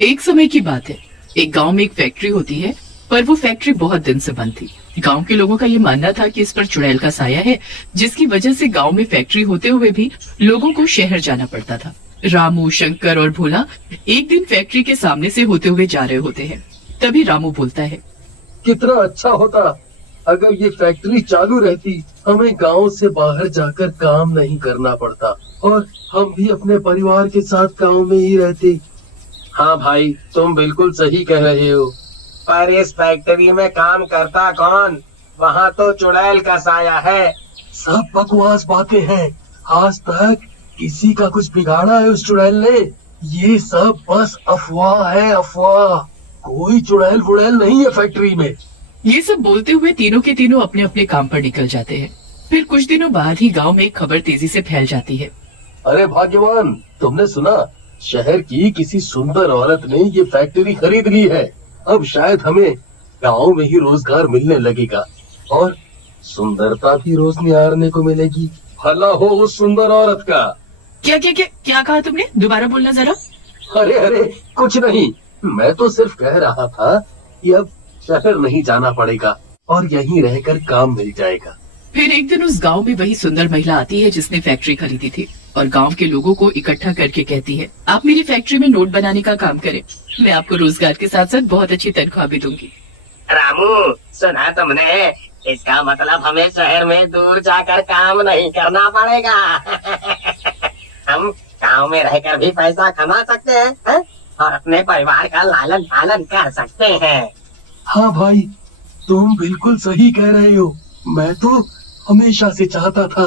एक समय की बात है। एक गांव में एक फैक्ट्री होती है, पर वो फैक्ट्री बहुत दिन से बंद थी। गांव के लोगों का ये मानना था कि इस पर चुड़ैल का साया है, जिसकी वजह से गांव में फैक्ट्री होते हुए भी लोगों को शहर जाना पड़ता था। रामू, शंकर और भोला एक दिन फैक्ट्री के सामने से होते हुए जा रहे होते हैं। तभी रामू बोलता है, कितना अच्छा होता अगर ये फैक्ट्री चालू रहती, हमें गांव से बाहर जाकर काम नहीं करना पड़ता और हम भी अपने परिवार के साथ गांव में ही रहते। हाँ भाई, तुम बिल्कुल सही कह रहे हो। पर इस फैक्ट्री में काम करता कौन? वहाँ तो चुड़ैल का साया है। सब बकवास बातें हैं। आज तक किसी का कुछ बिगाड़ा है उस चुड़ैल ने? ये सब बस अफवाह है, अफवाह। कोई चुड़ैल वुड़ैल नहीं है फैक्ट्री में। ये सब बोलते हुए तीनों के तीनों अपने अपने काम पर निकल जाते हैं। फिर कुछ दिनों बाद ही गांव में एक खबर तेजी से फैल जाती है। अरे भाग्यवान, तुमने सुना? शहर की किसी सुंदर औरत ने ये फैक्ट्री खरीद ली है। अब शायद हमें गांव में ही रोजगार मिलने लगेगा और सुंदरता भी रोज निहारने को मिलेगी। भला हो उस सुंदर औरत का। क्या क्या क्या क्या कहा तुमने? दोबारा बोलना जरा। अरे अरे, कुछ नहीं। मैं तो सिर्फ कह रहा था कि अब शहर नहीं जाना पड़ेगा और यहीं रहकर काम मिल जाएगा। फिर एक दिन उस गांव में वही सुंदर महिला आती है जिसने फैक्ट्री खरीदी थी और गांव के लोगों को इकट्ठा करके कहती है, आप मेरी फैक्ट्री में नोट बनाने का काम करें। मैं आपको रोजगार के साथ साथ बहुत अच्छी तनख्वाह भी दूंगी। रामू, सुना तुमने? इसका मतलब हमें शहर में दूर जाकर काम नहीं करना पड़ेगा। हम गांव में रहकर भी पैसा कमा सकते हैं, है? और अपने परिवार का लालन पालन कर सकते हैं। हाँ भाई, तुम बिल्कुल सही कह रहे हो। मैं तो हमेशा से चाहता था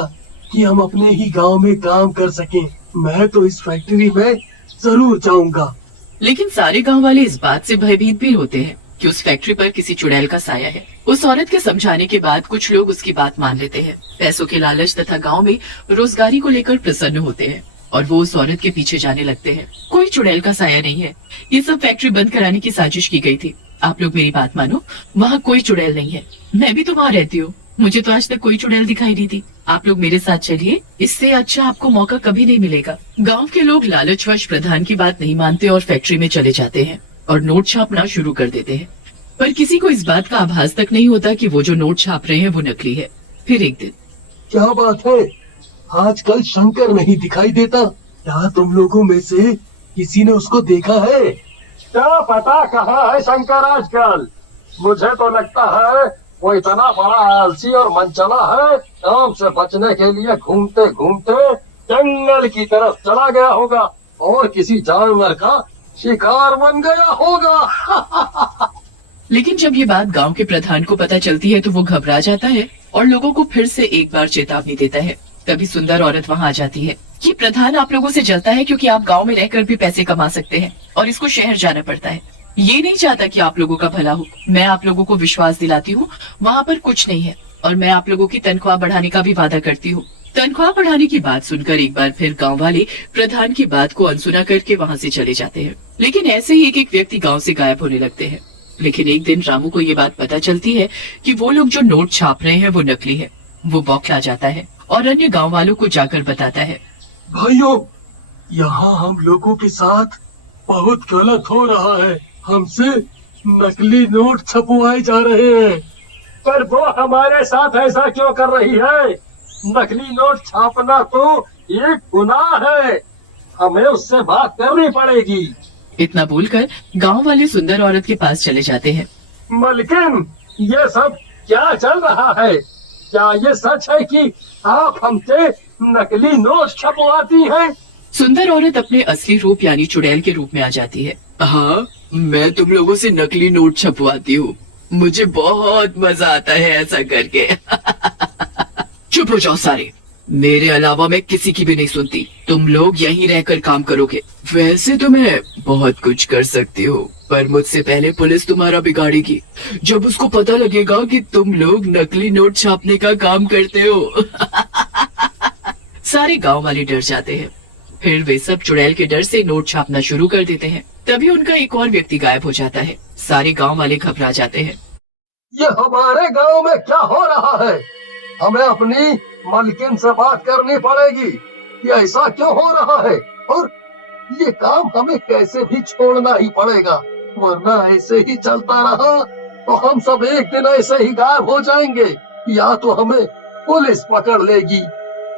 कि हम अपने ही गांव में काम कर सकें। मैं तो इस फैक्ट्री में जरूर जाऊंगा। लेकिन सारे गांव वाले इस बात से भयभीत भी होते हैं कि उस फैक्ट्री पर किसी चुड़ैल का साया है। उस औरत के समझाने के बाद कुछ लोग उसकी बात मान लेते हैं। पैसों के लालच तथा गांव में रोजगारी को लेकर प्रसन्न होते हैं और वो उस औरत के पीछे जाने लगते हैं। कोई चुड़ैल का साया नहीं है। ये सब फैक्ट्री बंद कराने की साजिश की गई थी। आप लोग मेरी बात मानो, वहाँ कोई चुड़ैल नहीं है। मैं भी तो वहाँ रहती हूँ, मुझे तो आज तक कोई चुड़ैल दिखाई नहीं दी। आप लोग मेरे साथ चलिए, इससे अच्छा आपको मौका कभी नहीं मिलेगा। गांव के लोग लालचवश प्रधान की बात नहीं मानते और फैक्ट्री में चले जाते हैं और नोट छापना शुरू कर देते हैं। पर किसी को इस बात का आभास तक नहीं होता कि वो जो नोट छाप रहे हैं वो नकली है। फिर एक दिन, क्या बात है, आजकल शंकर नहीं दिखाई देता? क्या तुम लोगों में से किसी ने उसको देखा है? क्या पता कहाँ है शंकर आजकल। मुझे तो लगता है वो इतना बड़ा आलसी और मनचला है, काम से बचने के लिए घूमते घूमते जंगल की तरफ चला गया होगा और किसी जानवर का शिकार बन गया होगा। लेकिन जब ये बात गांव के प्रधान को पता चलती है तो वो घबरा जाता है और लोगों को फिर से एक बार चेतावनी देता है। तभी सुंदर औरत वहाँ आ जाती है। ये प्रधान आप लोगों से जलता है क्योंकि आप गांव में रहकर भी पैसे कमा सकते हैं और इसको शहर जाना पड़ता है। ये नहीं चाहता कि आप लोगों का भला हो। मैं आप लोगों को विश्वास दिलाती हूँ, वहाँ पर कुछ नहीं है और मैं आप लोगों की तनख्वाह बढ़ाने का भी वादा करती हूँ। तनख्वाह बढ़ाने की बात सुनकर एक बार फिर गांव वाले प्रधान की बात को अनसुना करके वहाँ से चले जाते हैं। लेकिन ऐसे ही एक एक व्यक्ति गाँव से गायब होने लगते हैं। लेकिन एक दिन रामू को ये बात पता चलती है कि वो लोग जो नोट छाप रहे हैं वो नकली है। वो बौखला जाता है और अन्य गांव वालों को जाकर बताता है, भाइयों, यहाँ हम लोगों के साथ बहुत गलत हो रहा है। हमसे नकली नोट छपवाए जा रहे हैं। पर वो हमारे साथ ऐसा क्यों कर रही है? नकली नोट छापना तो एक गुनाह है, हमें उससे बात करनी पड़ेगी। इतना बोलकर गांव वाले सुंदर औरत के पास चले जाते हैं। मलकिन, ये सब क्या चल रहा है? क्या ये सच है कि आप हमसे नकली नोट छपवाती हैं? सुंदर औरत अपने असली रूप यानी चुड़ैल के रूप में आ जाती है। हाँ, मैं तुम लोगों से नकली नोट छपवाती हूँ। मुझे बहुत मजा आता है ऐसा करके। चुप हो जाओ सारे, मेरे अलावा मैं किसी की भी नहीं सुनती। तुम लोग यहीं रहकर काम करोगे। वैसे तो मैं बहुत कुछ कर सकती हूँ, पर मुझसे पहले पुलिस तुम्हारा बिगाड़ेगी जब उसको पता लगेगा कि तुम लोग नकली नोट छापने का काम करते हो। सारे गांव वाले डर जाते हैं। फिर वे सब चुड़ैल के डर से नोट छापना शुरू कर देते हैं। तभी उनका एक और व्यक्ति गायब हो जाता है। सारे गांव वाले घबरा जाते हैं। ये हमारे गांव में क्या हो रहा है? हमें अपनी मलकिन से बात करनी पड़ेगी। ये ऐसा क्यों हो रहा है? और ये काम हमें कैसे भी छोड़ना ही पड़ेगा, वरना ऐसे ही चलता रहा तो हम सब एक दिन ऐसे ही गायब हो जाएंगे, या तो हमें पुलिस पकड़ लेगी।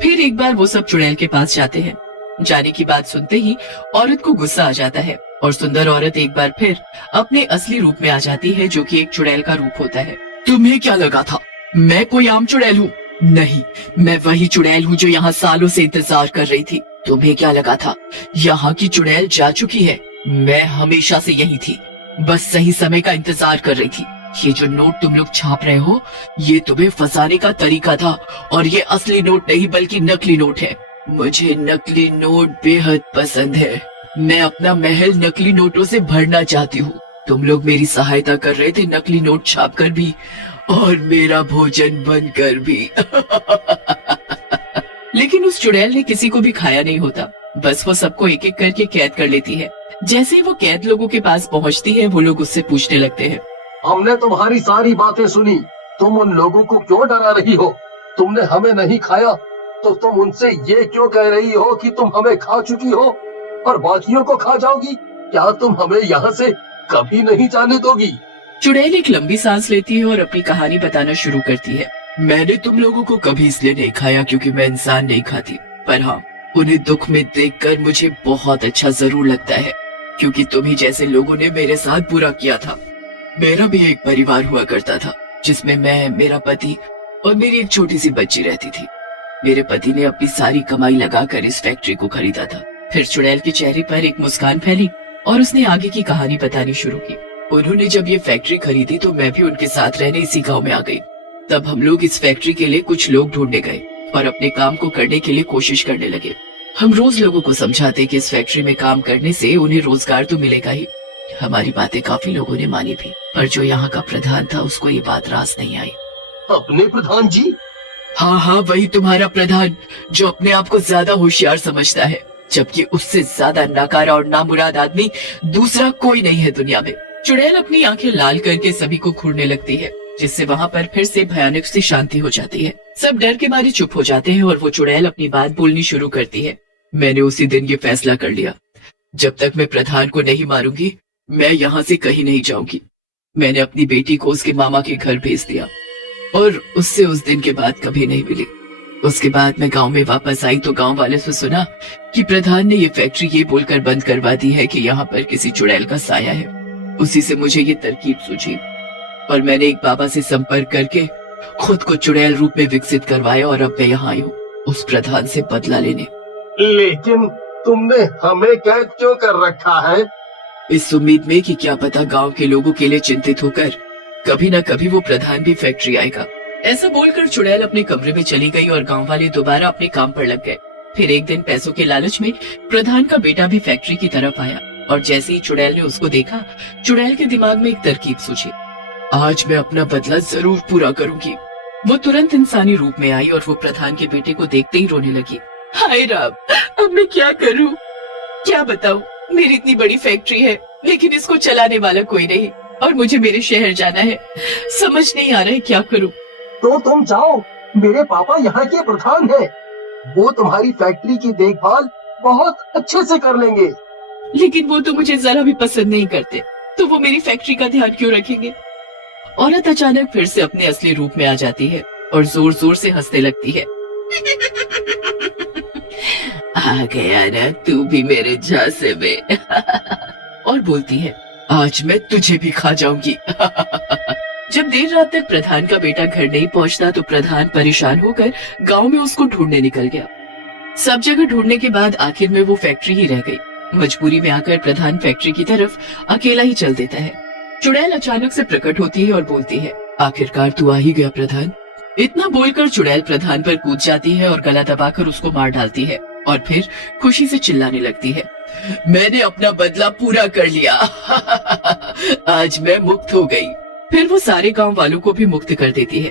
फिर एक बार वो सब चुड़ैल के पास जाते हैं। जाने की बात सुनते ही औरत को गुस्सा आ जाता है और सुंदर औरत एक बार फिर अपने असली रूप में आ जाती है, जो कि एक चुड़ैल का रूप होता है। तुम्हें क्या लगा था मैं कोई आम चुड़ैल हूँ? नहीं, मैं वही चुड़ैल हूँ जो यहाँ सालों से इंतजार कर रही थी। तुम्हें क्या लगा था यहाँ की चुड़ैल जा चुकी है? मैं हमेशा से यही थी, बस सही समय का इंतजार कर रही थी। ये जो नोट तुम लोग छाप रहे हो, ये तुम्हें फंसाने का तरीका था, और ये असली नोट नहीं बल्कि नकली नोट है। मुझे नकली नोट बेहद पसंद है। मैं अपना महल नकली नोटों से भरना चाहती हूँ। तुम लोग मेरी सहायता कर रहे थे नकली नोट छापकर भी, और मेरा भोजन बनकर भी। लेकिन उस चुड़ैल ने किसी को भी खाया नहीं होता, बस वो सबको एक एक करके कैद कर लेती है। जैसे ही वो कैद लोगों के पास पहुंचती है, वो लोग उससे पूछने लगते हैं, हमने तुम्हारी सारी बातें सुनी, तुम उन लोगों को क्यों डरा रही हो? तुमने हमें नहीं खाया तो तुम उनसे ये क्यों कह रही हो कि तुम हमें खा चुकी हो और बाकियों को खा जाओगी? क्या तुम हमें यहाँ से कभी नहीं जाने दोगी? चुड़ैल एक लंबी सांस लेती है और अपनी कहानी बताना शुरू करती है। मैंने तुम लोगों को कभी इसलिए नहीं खाया क्योंकि मैं इंसान नहीं खाती, पर हाँ, उन्हें दुख में देखकर मुझे बहुत अच्छा जरूर लगता है, क्योंकि तुम्ही जैसे लोगों ने मेरे साथ बुरा किया था। मेरा भी एक परिवार हुआ करता था, जिसमें मैं, मेरा पति और मेरी एक छोटी सी बच्ची रहती थी। मेरे पति ने अपनी सारी कमाई लगाकर इस फैक्ट्री को खरीदा था। फिर चुड़ैल के चेहरे पर एक मुस्कान फैली और उसने आगे की कहानी बतानी शुरू की। उन्होंने जब ये फैक्ट्री खरीदी तो मैं भी उनके साथ रहने इसी गाँव में आ गई। तब हम लोग इस फैक्ट्री के लिए कुछ लोग ढूंढने गए और अपने काम को करने के लिए कोशिश करने लगे। हम रोज लोगों को समझाते कि इस फैक्ट्री में काम करने से उन्हें रोजगार तो मिलेगा ही। हमारी बातें काफी लोगों ने मानी भी, पर जो यहाँ का प्रधान था उसको ये बात रास नहीं आई। अपने प्रधान जी? हाँ, वही तुम्हारा प्रधान, जो अपने आप को ज्यादा होशियार समझता है, जबकि उससे ज्यादा नाकारा और नामुराद आदमी दूसरा कोई नहीं है दुनिया में। चुड़ैल अपनी आंखें लाल करके सभी को घूरने लगती है, जिससे वहाँ पर फिर से भयानक सी शांति हो जाती है। सब डर के मारे चुप हो जाते हैं और वो चुड़ैल अपनी बात बोलनी शुरू करती है। मैंने उसी दिन ये फैसला कर लिया, जब तक मैं प्रधान को नहीं मारूंगी मैं यहाँ से कहीं नहीं जाऊंगी। मैंने अपनी बेटी को उसके मामा के घर भेज दिया और उससे उस दिन के बाद कभी नहीं मिली। उसके बाद मैं गांव में वापस आई तो गांव वाले से सुना कि प्रधान ने ये फैक्ट्री ये बोलकर बंद करवा दी है कि यहाँ पर किसी चुड़ैल का साया है। उसी से मुझे ये तरकीब सूझी और मैंने एक बाबा से संपर्क करके खुद को चुड़ैल रूप में विकसित करवाया और अब मैं यहाँ आई हूँ उस प्रधान से बदला लेने। लेकिन तुमने हमें कैद क्यों कर रखा है? इस उम्मीद में कि क्या पता गांव के लोगों के लिए चिंतित होकर कभी न कभी वो प्रधान भी फैक्ट्री आएगा। ऐसा बोलकर चुड़ैल अपने कमरे में चली गई और गांव वाले दोबारा अपने काम पर लग गए। फिर एक दिन पैसों के लालच में प्रधान का बेटा भी फैक्ट्री की तरफ आया और जैसे ही चुड़ैल ने उसको देखा, चुड़ैल के दिमाग में एक तरकीब सूझी। आज मैं अपना बदला जरूर पूरा करूंगी। वो तुरंत इंसानी रूप में आई और वो प्रधान के बेटे को देखते ही रोने लगी। हाय राम, अब मैं क्या करूं? क्या बताऊं? मेरी इतनी बड़ी फैक्ट्री है लेकिन इसको चलाने वाला कोई नहीं और मुझे मेरे शहर जाना है। समझ नहीं आ रहा है क्या करूं। तो तुम जाओ, मेरे पापा यहाँ के प्रधान हैं। वो तुम्हारी फैक्ट्री की देखभाल बहुत अच्छे से कर लेंगे। लेकिन वो तो मुझे जरा भी पसंद नहीं करते, तो वो मेरी फैक्ट्री का ध्यान क्यों रखेंगे? औरत अचानक फिर से अपने असली रूप में आ जाती है और जोर जोर से हंसने लगती है। आ गया ना तू भी मेरे झांसे में। और बोलती है, आज मैं तुझे भी खा जाऊंगी। जब देर रात तक प्रधान का बेटा घर नहीं पहुंचता तो प्रधान परेशान होकर गांव में उसको ढूंढने निकल गया। सब जगह ढूंढने के बाद आखिर में वो फैक्ट्री ही रह गई। मजबूरी में आकर प्रधान फैक्ट्री की तरफ अकेला ही चल देता है। चुड़ैल अचानक से प्रकट होती है और बोलती है, आखिरकार तू आ ही गया प्रधान। इतना बोलकर चुड़ैल प्रधान पर कूद जाती है और गला दबाकर उसको मार डालती है और फिर खुशी से चिल्लाने लगती है, मैंने अपना बदला पूरा कर लिया। आज मैं मुक्त हो गई। फिर वो सारे गांव वालों को भी मुक्त कर देती है।